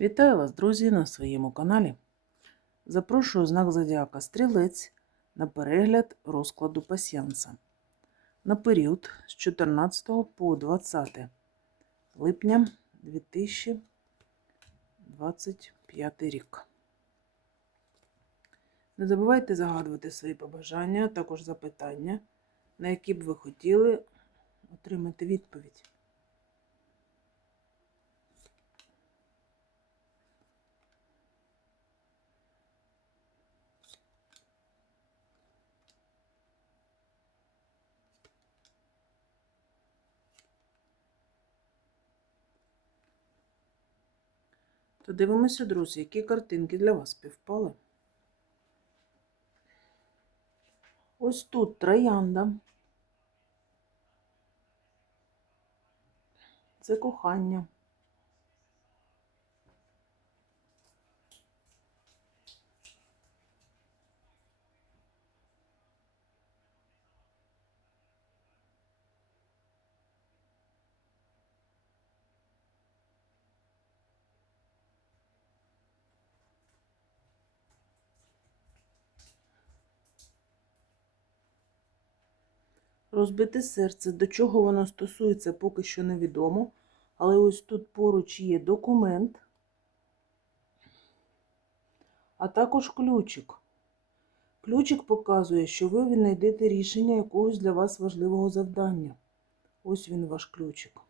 Вітаю вас, друзі, на своєму каналі. Запрошую знак Зодіака Стрілець на перегляд розкладу пасіянса на період з 14 по 20 липня 2025 рік. Не забувайте загадувати свої побажання, а також запитання, на які б ви хотіли отримати відповідь. То дивимося, друзі, які картинки для вас співпали. Ось тут троянда. Це кохання. Розбите серце, до чого воно стосується, поки що невідомо. Але ось тут поруч є документ, а також ключик. Ключик показує, що ви знайдете рішення якогось для вас важливого завдання. Ось він ваш ключик.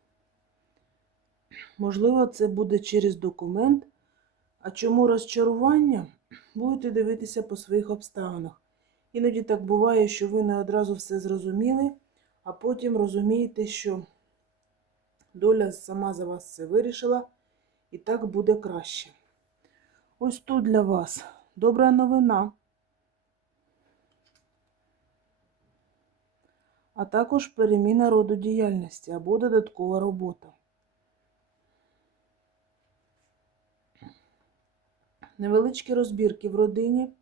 Можливо, це буде через документ. А чому розчарування? Будете дивитися по своїх обставинах. Іноді так буває, що ви не одразу все зрозуміли, а потім розумієте, що доля сама за вас це вирішила, і так буде краще. Ось тут для вас добра новина, а також переміна роду діяльності або додаткова робота. Невеличкі розбірки в родині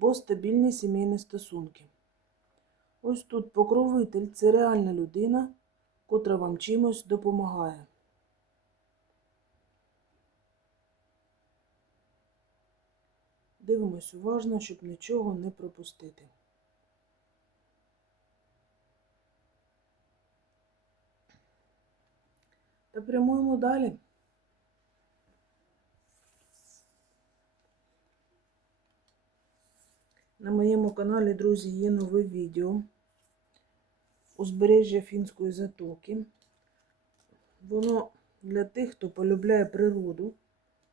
або стабільні сімейні стосунки. Ось тут покровитель це реальна людина, котра вам чимось допомагає. Дивимось уважно, щоб нічого не пропустити. Та прямуємо далі. На моєму каналі, друзі, є нове відео узбережжя Фінської затоки. Воно для тих, хто полюбляє природу,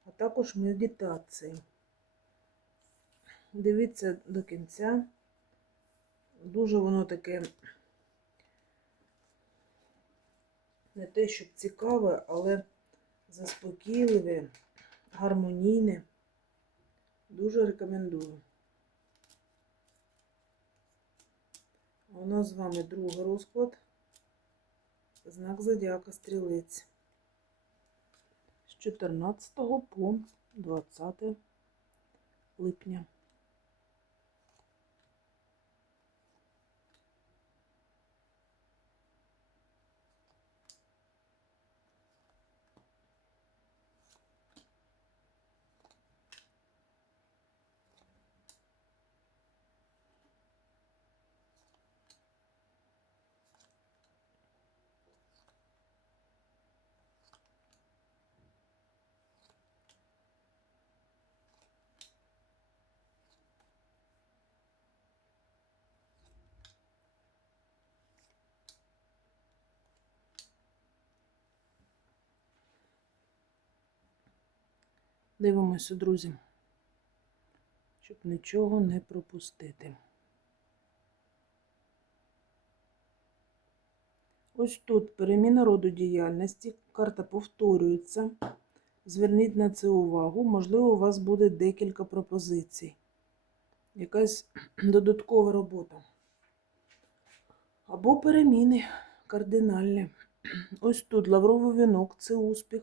а також медитації. Дивіться до кінця. Дуже воно таке не те, щоб цікаве, але заспокійливе, гармонійне. Дуже рекомендую. У нас з вами другий розклад. Знак Зодіака Стрілець. З 14 по 20 липня. Дивимося, друзі, щоб нічого не пропустити. Ось тут переміна роду діяльності, карта повторюється. Зверніть на це увагу. Можливо, у вас буде декілька пропозицій. Якась додаткова робота. Або переміни кардинальні. Ось тут лавровий вінок це успіх,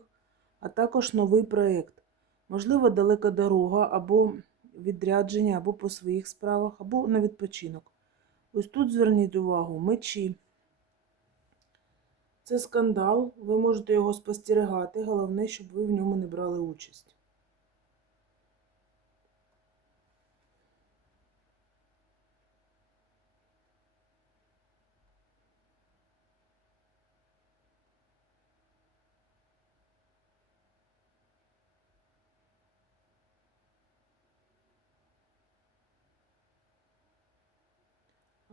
а також новий проєкт. Можливо, далека дорога, або відрядження, або по своїх справах, або на відпочинок. Ось тут зверніть увагу мечі. Це скандал, ви можете його спостерігати, головне, щоб ви в ньому не брали участь.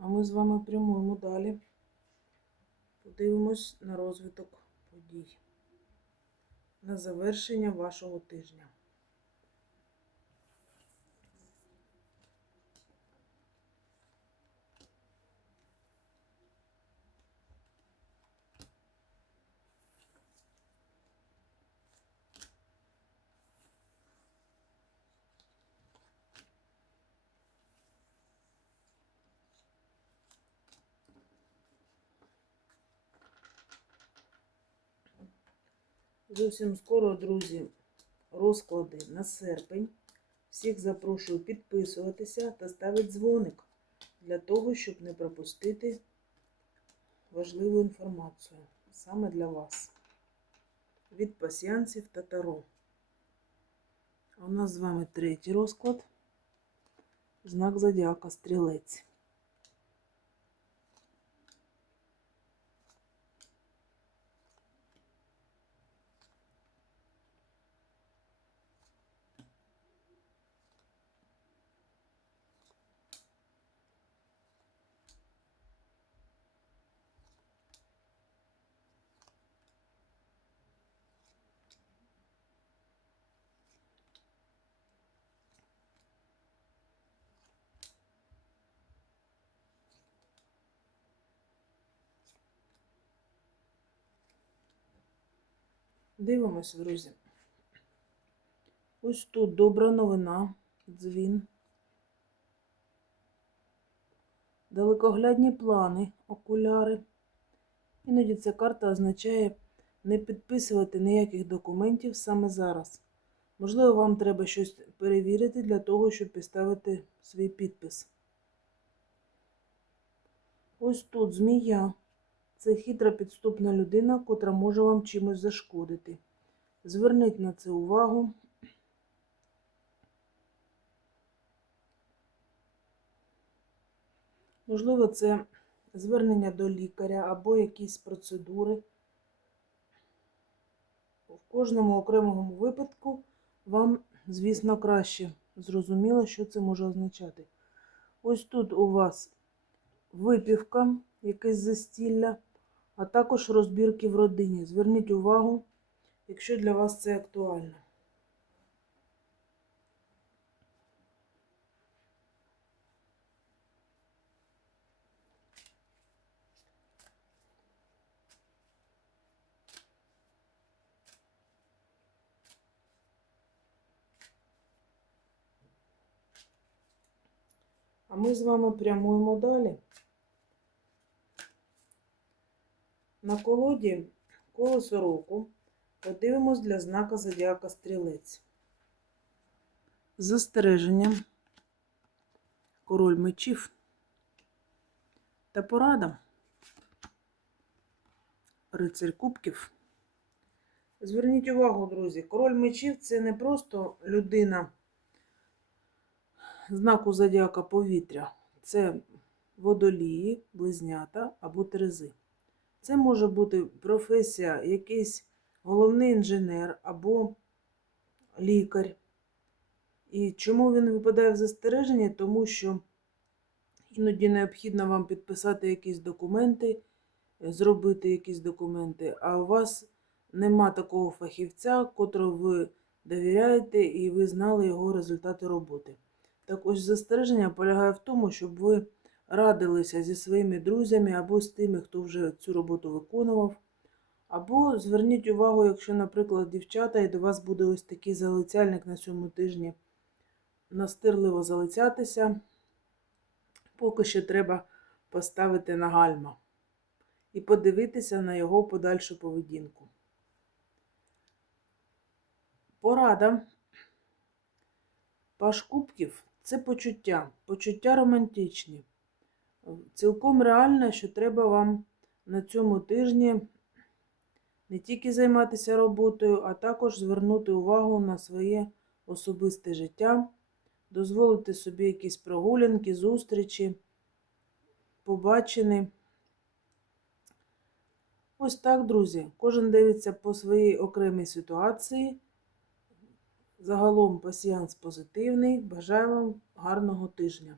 А ми з вами прямуємо далі. Подивимось на розвиток подій. На завершення вашого тижня. Зовсім скоро, друзі, розклади на серпень. Всіх запрошую підписуватися та ставити дзвоник для того, щоб не пропустити важливу інформацію саме для вас. Від пасіянців та таро. У нас з вами третій розклад. Знак зодіака стрілець. Дивимось, друзі. Ось тут добра новина, дзвін. Далекоглядні плани, окуляри. Іноді ця карта означає не підписувати ніяких документів саме зараз. Можливо, вам треба щось перевірити для того, щоб підставити свій підпис. Ось тут змія. Це хитра підступна людина, котра може вам чимось зашкодити. Зверніть на це увагу. Можливо, це звернення до лікаря або якісь процедури. В кожному окремому випадку вам, звісно, краще зрозуміло, що це може означати. Ось тут у вас випівка, якесь застілля, а також розбірки в родині. Зверніть увагу, якщо для вас це актуально. А ми з вами прямуємо далі. На колоді колесо року подивимось для знака зодіака стрілець. З Застереженням король мечів та порада. Рицарь кубків. Зверніть увагу, друзі, король мечів це не просто людина знаку зодіака повітря. Це водолії, близнята або терези. Це може бути професія, якийсь головний інженер або лікар. І чому він випадає в застереження? Тому що іноді необхідно вам підписати якісь документи, зробити якісь документи, а у вас нема такого фахівця, котрого ви довіряєте, і ви знали його результати роботи. Так ось застереження полягає в тому, щоб ви радилися зі своїми друзями або з тими, хто вже цю роботу виконував. Або зверніть увагу, якщо, наприклад, дівчата, і до вас буде ось такий залицяльник на цьому тижні настирливо залицятися, поки що треба поставити на гальма і подивитися на його подальшу поведінку. Порада. Паш кубків це почуття, почуття романтичні. Цілком реально, що треба вам на цьому тижні не тільки займатися роботою, а також звернути увагу на своє особисте життя, дозволити собі якісь прогулянки, зустрічі, побачені. Ось так, друзі. Кожен дивиться по своїй окремій ситуації. Загалом пасіянс позитивний. Бажаю вам гарного тижня.